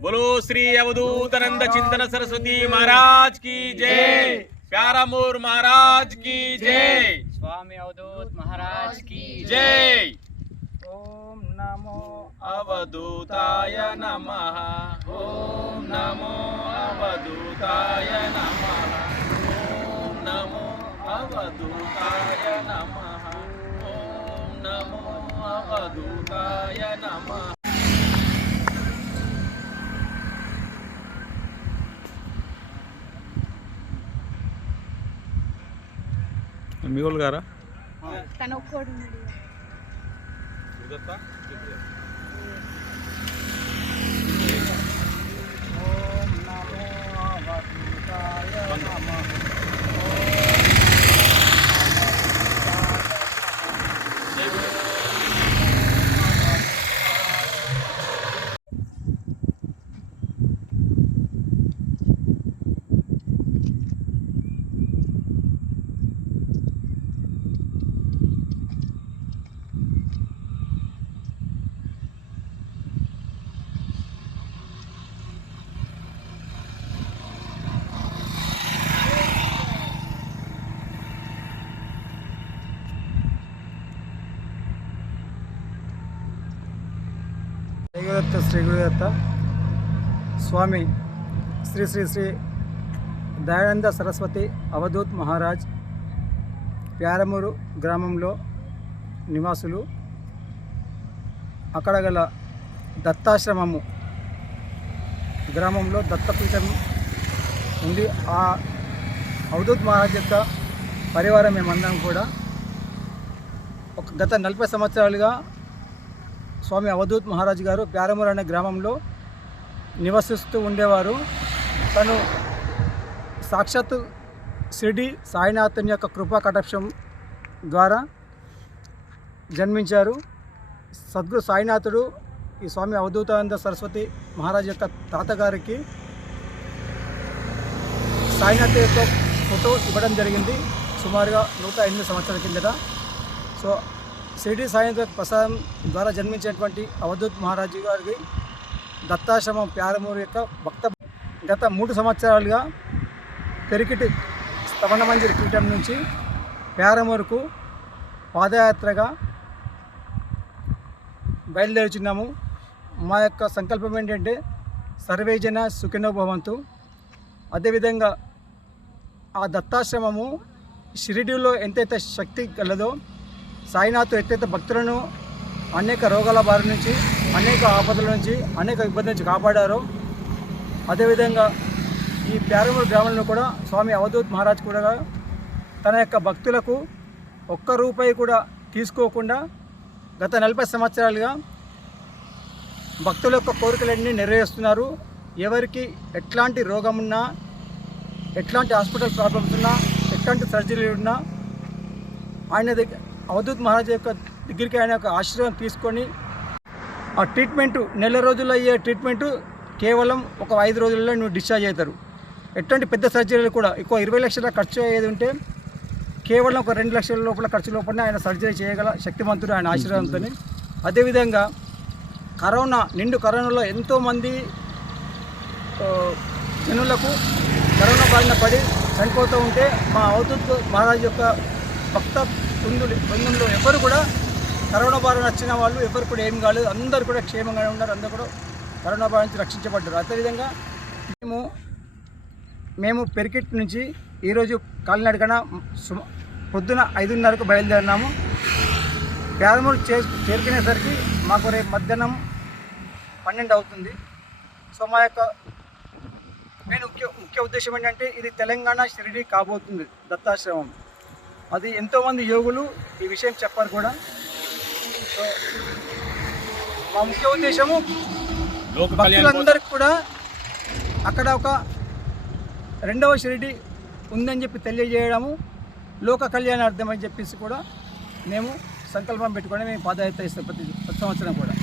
बोलो श्री अवधूतानंद चिंतन सरस्वती महाराज की जय। प्यारामोर महाराज की जय। स्वामी अवधूत महाराज की जय। ओम नमो अवधूताय नमः। ओम नमो अवधूताय नमः। ओम नमो अवधूताय नमो। దేవదూతాయ నమ మీ వాళ్ళు గారా? తన ఒక్కడు శ్రీ శ్రీ గురుదత్త స్వామి శ్రీ శ్రీ శ్రీ దయానంద సరస్వతి అవధూత్ మహారాజ్ ప్యారమూరు గ్రామంలో నివాసులు. అక్కడ గల దత్తాశ్రమము గ్రామంలో దత్తపీఠం ఉంది ఆ అవధూత్ మహారాజ్ యొక్క పరివారం మేమందరం కూడా ఒక గత నలభై సంవత్సరాలుగా స్వామి అవధూత్ మహారాజ్ గారు ప్యారమూర్ అనే గ్రామంలో నివసిస్తూ ఉండేవారు. తను సాక్షాత్తు షిరిడి సాయినాథుని యొక్క కృపా కటాక్షం ద్వారా జన్మించారు. సద్గురు సాయినాథుడు ఈ స్వామి అవధూతానంద సరస్వతి మహారాజ్ యొక్క తాతగారికి సాయినాథ్ యొక్క ఫోటో ఇవ్వడం జరిగింది. సుమారుగా నూట ఎనిమిది సంవత్సరాల కిందట. సో షిరిడి సాయంత్రం ప్రసాదం ద్వారా జన్మించినటువంటి అవధూత్ మహారాజు గారికి దత్తాశ్రమం ప్యారమూరు యొక్క భక్త గత మూడు సంవత్సరాలుగా పెరికిటి స్తవనమంజరి పీఠం నుంచి ప్యారమూరుకు పాదయాత్రగా బయలుదేరుచున్నాము. మా యొక్క సంకల్పం ఏంటంటే సర్వేజన సుఖినో భవంతు. అదేవిధంగా ఆ దత్తాశ్రమము షిరిడీలో ఎంతైతే శక్తి కలదో సాయినాథ్ ఎట్టయితే భక్తులను అనేక రోగాల బారి నుంచి అనేక ఆపదల నుంచి అనేక ఇబ్బంది నుంచి కాపాడారో. అదేవిధంగా ఈ ప్యారమూరు గ్రామంలో కూడా స్వామి అవధూత్ మహారాజ్ కూడా తన యొక్క భక్తులకు ఒక్క రూపాయి కూడా తీసుకోకుండా గత నలభై సంవత్సరాలుగా భక్తుల యొక్క కోరికలన్నీ నెరవేరుస్తున్నారు. ఎవరికి ఎట్లాంటి రోగం ఉన్నా ఎట్లాంటి హాస్పిటల్ ప్రాబ్లమ్స్ ఉన్నా ఎట్లాంటి సర్జరీలు ఉన్నా ఆయన దగ్గర అవధూత్ మహారాజ్ యొక్క దగ్గరికి ఆయన యొక్క ఆశ్రయం తీసుకొని ఆ ట్రీట్మెంట్ నెల రోజుల్లో అయ్యే ట్రీట్మెంట్ కేవలం ఒక ఐదు రోజుల్లో నువ్వు డిశ్చార్జ్ అవుతారు. ఎటువంటి పెద్ద సర్జరీలు కూడా ఎక్కువ ఇరవై లక్షల ఖర్చు అయ్యేది ఉంటే కేవలం ఒక రెండు లక్షల లోపల ఖర్చు లోపల ఆయన సర్జరీ చేయగల శక్తివంతుడు ఆయన ఆశీర్వాదంతో అదేవిధంగా కరోనా నిండు కరోనాలో ఎంతోమంది జనులకు కరోనా బారిన పడి చనిపోతూ ఉంటే మా అవధూత్ మహారాజ్ యొక్క భక్త బృందులు బృందంలో ఎవరు కూడా కరోనా బారిన వచ్చిన వాళ్ళు ఎవరు కూడా ఏం కాలేదు. అందరూ కూడా క్షేమంగానే ఉన్నారు. అందరూ కూడా కరోనా బారి నుంచి రక్షించబడ్డారు. అదేవిధంగా మేము మేము పెరికిట్ నుంచి ఈరోజు కాలినడకన సుమ పొద్దున ఐదున్నరకు బయలుదేరినాము. పేదమూరు చే చేరుకునేసరికి మాకు రేపు మధ్యాహ్నం పన్నెండు అవుతుంది. సో మా యొక్క మెయిన్ ముఖ్య ముఖ్య ఉద్దేశం ఏంటంటే ఇది తెలంగాణ షిరిడి కాబోతుంది దత్తాశ్రమం. అది ఎంతోమంది యోగులు ఈ విషయం చెప్పారు కూడా. సో మా ముఖ్య ఉద్దేశము భక్తులందరికీ కూడా అక్కడ ఒక రెండవ షిరిడి ఉందని చెప్పి తెలియజేయడము లోక కళ్యాణార్థం అని చెప్పేసి కూడా మేము సంకల్పం పెట్టుకొని మేము పాదయాత్ర ఇస్తాం ప్రతి ప్రతి సంవత్సరం కూడా.